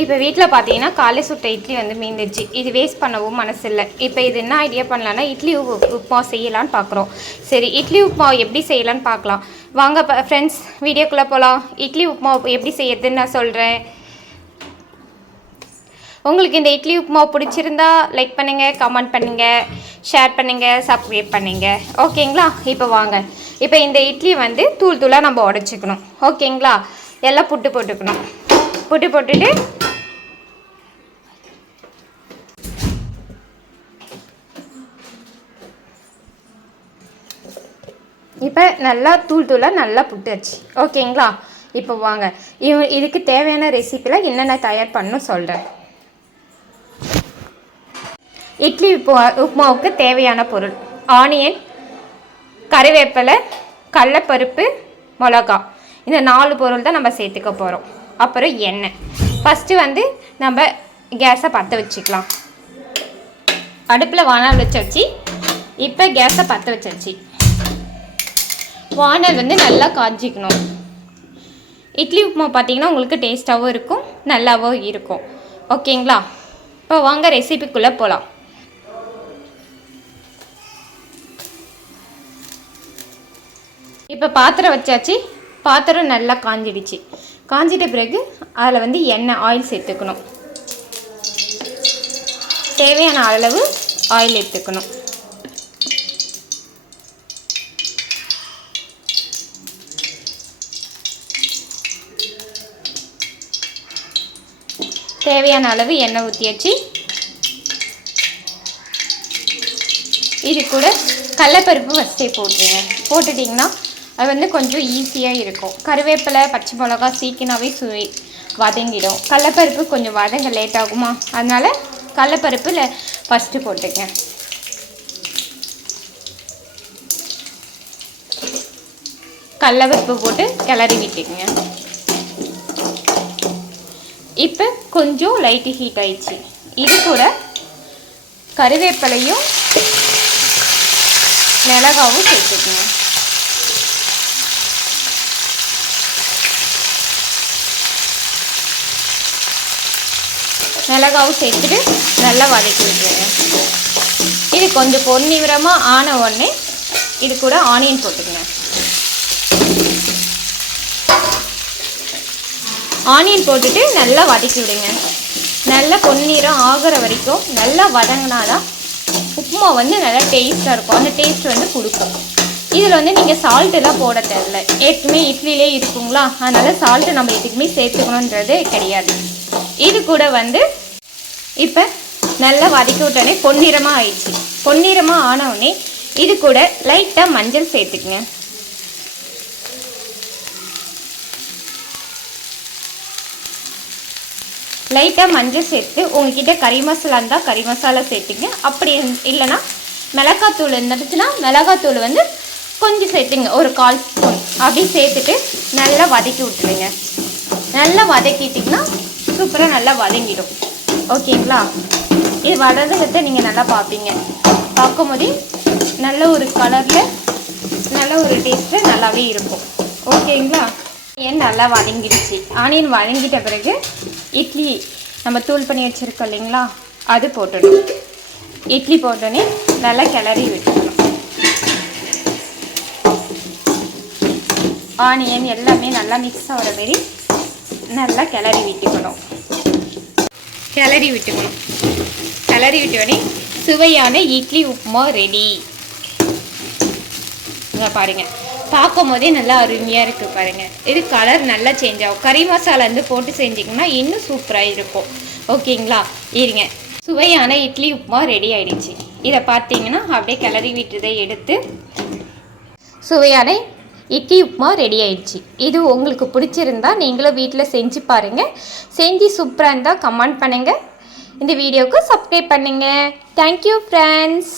இப்போ வீட்டில் பார்த்தீங்கன்னா காலை சுட்ட இட்லி வந்து மீந்துச்சு. இது வேஸ்ட் பண்ணவும் மனசு இல்லை. இப்போ இது என்ன ஐடியா பண்ணலான்னா இட்லி உப்புமா செய்யலான்னு பார்க்குறோம். சரி, இட்லி உப்புமா எப்படி செய்யலான்னு பார்க்கலாம் வாங்க ஃப்ரெண்ட்ஸ், வீடியோக்குள்ளே போகலாம். இட்லி உப்புமா எப்படி செய்யறதுன்னு நான் சொல்கிறேன். உங்களுக்கு இந்த இட்லி உப்புமா பிடிச்சிருந்தா லைக் பண்ணுங்கள், கமெண்ட் பண்ணுங்கள், ஷேர் பண்ணுங்கள், சப்ஸ்கிரைப் பண்ணுங்கள். ஓகேங்களா? இப்போ வாங்க. இப்போ இந்த இட்லி வந்து தூள் தூளாக நம்ம உடச்சிக்கணும். ஓகேங்களா? எல்லாம் புட்டு போட்டுக்கணும். புட்டு போட்டுட்டு இப்போ நல்லா தூள் தூளாக நல்லா புட்டாச்சு. ஓகேங்களா? இப்போ வாங்க இதுக்கு தேவையான ரெசிப்பியில் என்னென்ன தயார் பண்ணணும் சொல்கிறேன். இட்லி உப்புமாவுக்கு தேவையான பொருள்: ஆனியன், கறிவேப்பிலை, கடலைப்பருப்பு, மிளகா. இந்த 4 பொருள் தான் நம்ம சேர்த்துக்க போகிறோம். அப்புறம் எண்ணெய். ஃபஸ்ட்டு வந்து நம்ம கேஸை பற்ற வச்சுக்கலாம். அடுப்பில் வானல் வச்சாச்சு. இப்போ கேஸை பற்ற வச்சாச்சு. வானல் வந்து நல்லா காஞ்சிக்கணும். இட்லி உப்புமா பார்த்திங்கன்னா உங்களுக்கு டேஸ்ட்டாகவும் இருக்கும், நல்லாவும் இருக்கும். ஓகேங்களா? இப்போ வாங்க ரெசிபிக்குள்ளே போகலாம். இப்போ பாத்திரம் வச்சாச்சு. பாத்திரம் நல்லா காஞ்சிடுச்சு. காஞ்சிட்ட பிறகு அதில் வந்து ஆயில் சேர்த்துக்கணும். தேவையான அளவு ஆயில் எடுத்துக்கணும். தேவையான அளவு எண்ணெய் ஊற்றியாச்சு. இது கூட கடலைப்பருப்பு ஃபஸ்ட்டே போட்டுருங்க. போட்டுட்டிங்கன்னா அது வந்து கொஞ்சம் ஈஸியாக இருக்கும். கருவேப்பிலை, பச்சை மிளகா சீக்கினாவே வதங்கிடும். கடலைப்பருப்பு கொஞ்சம் வதங்க லேட் ஆகுமா, அதனால் கடலைப்பருப்பில் ஃபஸ்ட்டு போட்டுங்க. கடலைப்பருப்பு போட்டு கிளறி விட்டுக்குங்க. இப்போ கொஞ்சம் லைட்டு ஹீட் ஆயிடுச்சு. இது கூட கறிவேப்பிலையும் மிளகாவும் சேர்த்துக்குங்க. மிளகாவும் சேர்த்துட்டு நல்லா வதக்கி விட்டுருங்க. இது கொஞ்சம் பொன்னிறமாக ஆன உடனே இது கூட ஆனியன் போட்டுக்குங்க. ஆனியன் போட்டுட்டு நல்லா வதக்கி விடுங்க. நல்லா பொன்னிறம் ஆகிற வரைக்கும் நல்லா வதங்கினாதான் உப்புமா வந்து நல்லா டேஸ்ட்டாக இருக்கும். அந்த டேஸ்ட் வந்து கொடுக்கும். இதில் வந்து நீங்கள் சால்ட்டெல்லாம் போட தேவையில்லை. ஏற்கனவே இட்லிலே இருக்குங்களா, அதனால் சால்ட்டு நம்ம எதுக்குமே சேர்த்துக்கணுன்றது கிடையாது. இது கூட வந்து இப்போ நல்லா வதக்கி விட்டோடனே பொன்னிறமாக ஆயிடுச்சு. பொன்னிறமாக ஆனவுடனே இது கூட லைட்டாக மஞ்சள் சேர்த்துக்குங்க. லைட்டாக மஞ்சள் சேர்த்து உங்ககிட்ட கறி மசாலா இருந்தால் கறி மசாலா சேர்த்துங்க. அப்படி இல்லைன்னா மிளகாத்தூள் இருந்துச்சுன்னா மிளகாத்தூள் வந்து கொஞ்சம் சேர்த்துங்க, ஒரு 1/4 ஸ்பூன் அப்படி சேர்த்துட்டு நல்லா வதக்கி விட்டுருங்க. நல்லா வதக்கிட்டிங்கன்னா சூப்பராக நல்லா வதங்கிடும். ஓகேங்களா? இது வதங்கத்தை நீங்கள் நல்லா பார்ப்பீங்க. பார்க்கும் போதே நல்ல ஒரு கலரில் நல்ல ஒரு டேஸ்ட்டில் நல்லாவே இருக்கும். ஓகேங்களா? ஆனியன் நல்லா வதங்கிடுச்சு. ஆனியன் வதங்கிட்ட பிறகு இட்லி நம்ம தூள் பண்ணி வச்சுருக்கோம் இல்லைங்களா, அது போட்டுடணும். இட்லி போட்டோன்னே நல்லா கிளறி விட்டுக்கணும். ஆனியன் எல்லாமே நல்லா மிக்ஸ் ஆகிற மாரி நல்லா கிளறி விட்டுக்கணும். கிளறி விட்டோடனே சுவையான இட்லி உப்புமா ரெடி. இங்கே பாருங்கள், பார்க்கும் போதே நல்லா அருமையாக இருக்குது பாருங்கள். இது கலர் நல்லா சேஞ்ச் ஆகும். கறி மசாலா வந்து போட்டு செஞ்சிங்கன்னா இன்னும் சூப்பராக இருக்கும். ஓகேங்களா? இருங்க, சுவையான இட்லி உப்புமா ரெடி ஆகிடுச்சு. இதை பார்த்தீங்கன்னா அப்படியே கிளறி விட்டதை எடுத்து சுவையான இட்லி உப்புமா ரெடி ஆயிடுச்சு. இது உங்களுக்கு பிடிச்சிருந்தா நீங்களும் வீட்டில் செஞ்சு பாருங்கள். செஞ்சு சூப்பராக இருந்தால் கமெண்ட் பண்ணுங்கள். இந்த வீடியோவுக்கு சப்ஸ்கிரைப் பண்ணுங்கள். Thank you friends.